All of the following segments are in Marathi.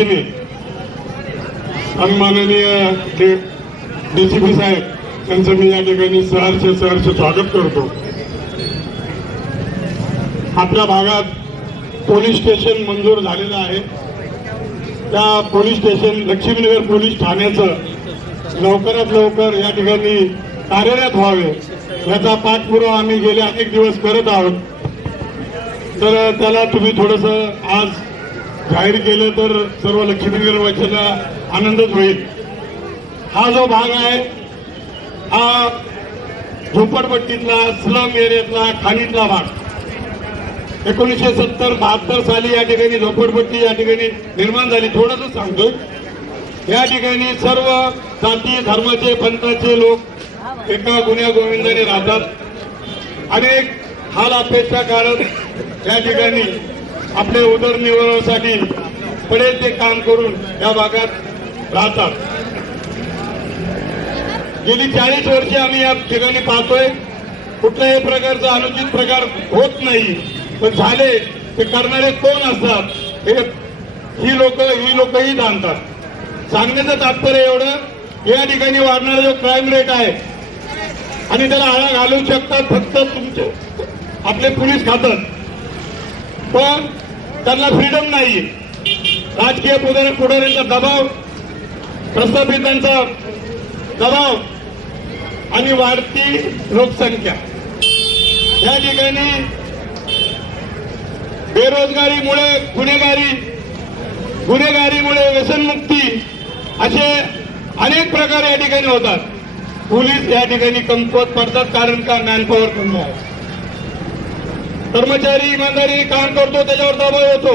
वतीने सन्माननीय डीसीपी साहेब त्यांचं मी या ठिकाणी सहर्ष स्वागत करतो। आपल्या भागात पोलीस स्टेशन मंजूर झालेलं आहे। त्या पोलीस स्टेशन लक्ष्मीनगर पोलीस ठाण्याचं लवकरात लवकर या ठिकाणी कार्यरत व्हावे याचा पाठपुरावा आम्ही गेले अनेक दिवस करत आहोत। तर त्याला तुम्ही थोडंसं आज जाहीर केलं तर सर्व लक्ष्मीनगर वासियांना आनंदच होईल। हा जो भाग आहे हा झोपडपट्टीतला स्लम एरियातला खाणीतला भाग 1970-72 साली या ठिकाणी झोपडपट्टी या ठिकाणी निर्माण झाली। थोडंसं सांगतोय या ठिकाणी सर्व जाती धर्माचे पंथाचे लोक एका गुण्या गोविंदाने राहतात। अनेक हाल अपेक्षा करत या ठिकाणी आपल्या उदरनिर्वाहासाठी पडेल ते काम करून या भागात राहतात। गेली 40 वर्षे आम्ही या ठिकाणी पाहतोय कुठल्याही प्रकारचा अनुचित प्रकार होत नाही, पण झाले ते करणारे कोण असतात ही लोकही जाणतात। सांगण्याचं तात्पर्य एवढं या ठिकाणी वाढणारा जो क्राईम रेट आहे आणि त्याला आळा घालू शकतात फक्त तुमचे आपले पोलीस खातं, पण त्यांना फ्रीडम नाही। राजकीय पुढाऱ्यांचा दबाव, प्रस्थापितांचा दबाव आणि वाढती लोकसंख्या या ठिकाणी बेरोजगारीमुळे गुन्हेगारीमुळे व्यसनमुक्ती असे अनेक प्रकार या ठिकाणी होतात। पोलीस या ठिकाणी कमकुवत पडतात कारण का मॅनपॉवर कमी आहे। कर्मचारी इमानदारीने काम करतो त्याच्यावर दबाव होतो।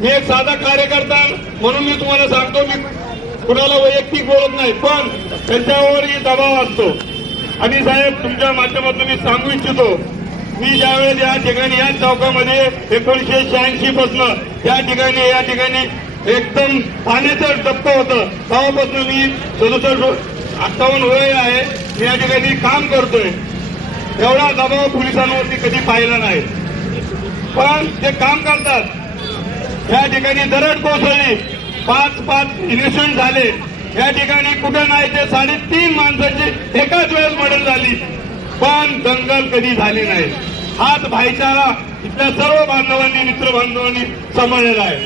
मी एक साधा कार्यकर्ता म्हणून मी तुम्हाला सांगतो, मी कुणाला वैयक्तिक बोलत नाही, पण त्यांच्यावरही दबाव असतो। आणि साहेब तुमच्या माध्यमातून मी सांगू इच्छितो, मी ज्यावेळेस या ठिकाणी या चौकामध्ये 1986 पासून या ठिकाणी एकदम पाण्याचं टप्पं होतं, तेव्हापासून मी 57 वय आहे, मी या ठिकाणी काम करतोय। एवढा दबाव पोलिसांवरती कधी पाहिला नाही, पण ते काम करतात। या ठिकाणी दरड कोसळली, 5 इन्व्हेस्टमेंट झाले या ठिकाणी, कुठे नाही ते 3.5 माणसांची एकाच वेळेस मर्डर झाली, पण दंगल कधी झाली नाही। हाच भाईचारा इथल्या सर्व बांधवांनी मित्र बांधवांनी सांभाळलेला आहे।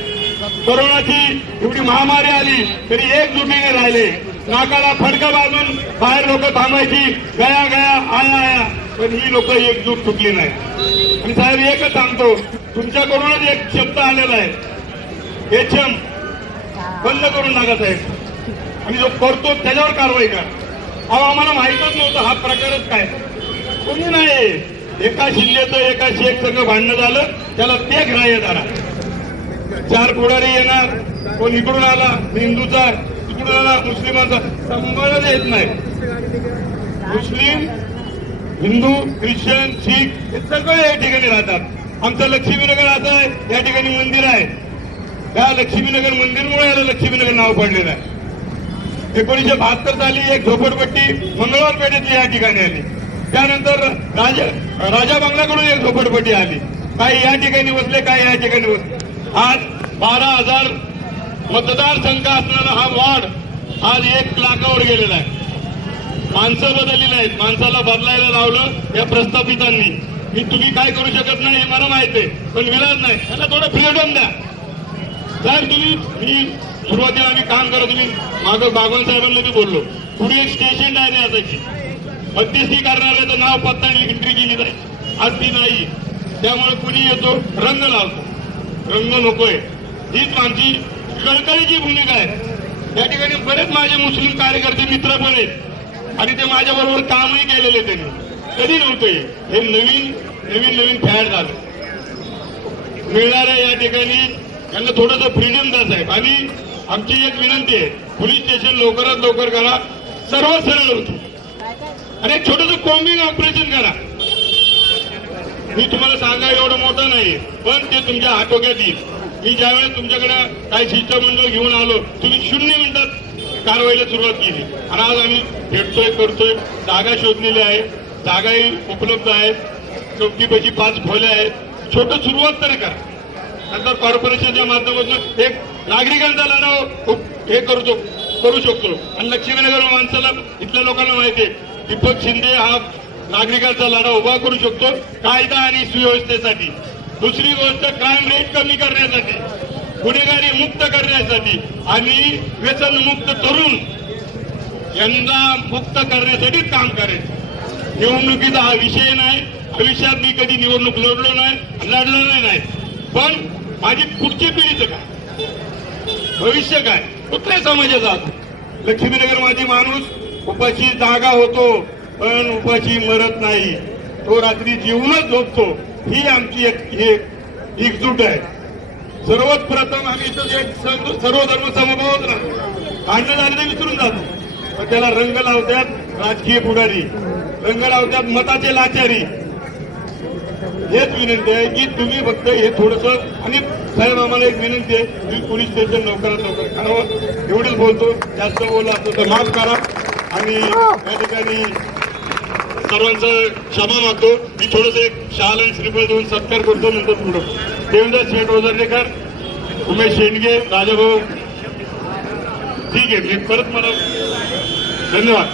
कोरोनाची एवढी महामारी आली तरी एकजुटीने राहिले। नाकाला फडका बांधून बाहेर लोक थांबायची, गया आया, पण ही लोक एकजूट तुटली नाही। आणि साहेब एकच सांगतो, तुमच्याकडूनच एक शब्द आलेला आहे, एचएम बंद करून टाका साहेब, आणि जो करतो त्याच्यावर कारवाई करा। आम्हाला माहितच नव्हतं हा प्रकारच काय, कोणी नाही। एका शिंदेचं एका शेख संघ भांडणं झालं, त्याला ते ग्राह्य धरा। 4 पुढारी येणार, कोण इकडून आला हिंदूचा, इकडून आला मुस्लिमाचा, संबंधच येत नाही। मुस्लिम, हिंदू, ख्रिश्चन, शीख हे सगळे या ठिकाणी राहतात। आमचं लक्ष्मीनगर असं आहे, या ठिकाणी मंदिर आहे। या लक्ष्मीनगर मंदिरमुळे याला लक्ष्मीनगर नाव पडलेलं आहे। 1972 साली एक झोपडपट्टी मंगळवार पेठेतली या ठिकाणी आली, त्यानंतर राजा बंगल्याकडून एक झोपडपट्टी आली, काही या ठिकाणी बसले, काही या ठिकाणी बसले। आज 12,000 मतदारसंघ असणारा हा वॉर्ड आज 1 लाखावर गेलेला आहे। माणसं बदललेली आहेत, माणसाला बदलायला लावलं या प्रस्थापितांनी। मी तुम्ही काय करू शकत नाही हे मला माहिती आहे, पण विलाज नाही, त्यांना थोडं फ्रीडम द्या। जर मी सुरुवातीला आम्ही काम करत, तुम्ही मागं बागवान साहेबांना मी बोललो, पुढे एक स्टेशन डायरी असायची, मध्यस्थी करणाऱ्याचं नाव पत्ता एंट्री केली जाईल, आज ती नाही। त्यामुळे कुणी येतो रंग लावतो, रंग नकोय, हीच आमची कळकळीची भूमिका आहे। या ठिकाणी बरेच माझे मुस्लिम कार्यकर्ते मित्र पण आहेत आणि ते माझ्याबरोबर कामही केलेले त्यांनी, कधी नव्हते। हे नवीन फॅड झालं। मिळणाऱ्या या ठिकाणी त्यांना थोडंसं फ्रीडम द्या साहेब। आणि आमची एक विनंती आहे, पोलीस स्टेशन लवकरात लवकर करा, सर्व सरळ होतो, आणि एक छोटंसं कॉम्बिंग ऑपरेशन करा। मी तुम्हाला सांगा एवढं मोठं नाही, पण ते तुमच्या आटोक्यात येईल। मी ज्यावेळेस तुमच्याकडे काही शिष्टमंडळ घेऊन आलो, तुम्ही 0 मिनिटात कारवाईला सुरुवात केली, आणि आज आम्ही भेटतोय करतोय। जागा शोधलेली आहे, जागाही उपलब्ध आहे, चौकीपैकी 5 खोल्या आहेत। छोटं सुरुवात तर करा, नंतर कॉर्पोरेशनच्या माध्यमातून एक नागरिकांचा लढा हे करू शकतो. आणि लक्ष्मीनगर माणसाला इथल्या लोकांना माहिती आहे दीपक शिंदे हा नागरिकांचा लढा उभा करू शकतो कायदा आणि सुव्यवस्थेसाठी. दुसरी गोष्ट क्राईम रेट कमी करण्यासाठी, गुन्हेगारी मुक्त करण्यासाठी आणि व्यसनमुक्त तरुण यंदा मुक्त करण्यासाठी काम करेल. निवडणुकीचा हा विषय नाही. भविष्यात मी कधी निवडणूक लढलो नाही, लढणार नाही. पण माझी पुढची पिढीचं काय, भविष्य काय, कुठल्या समाजाचा असो. लक्ष्मीनगर माझी माणूस उपाशी जागा होतो पण उपाशी मरत नाही. तो रात्री जीवनच झोपतो. ही आमची एकजूट आहे. सर्वात प्रथम आम्ही सर्व धर्म समभावच राहतो. भांडण झाले विसरून जातो. पण त्याला रंग लावतात राजकीय पुढारी, रंग लावतात मताचे लाचारी. हेच विनंती आहे की तुम्ही फक्त हे थोडंसं, आणि साहेब आम्हाला एक विनंती आहे की पोलीस स्टेशन लवकरात लवकर करावं. एवढंच बोलतो, जास्त बोलला असतो तर माफ करा. आणि या ठिकाणी सर्वांचं क्षमा मागतो. मी थोडंसं एक शाल आणि श्रीफळ देऊन सत्कार करतो. नंतर पुढं देवेंद्र शेठ ओझरलेकर, उमेश शेंडगे, राजाभाऊ. ठीक आहे, मी परत मला धन्यवाद.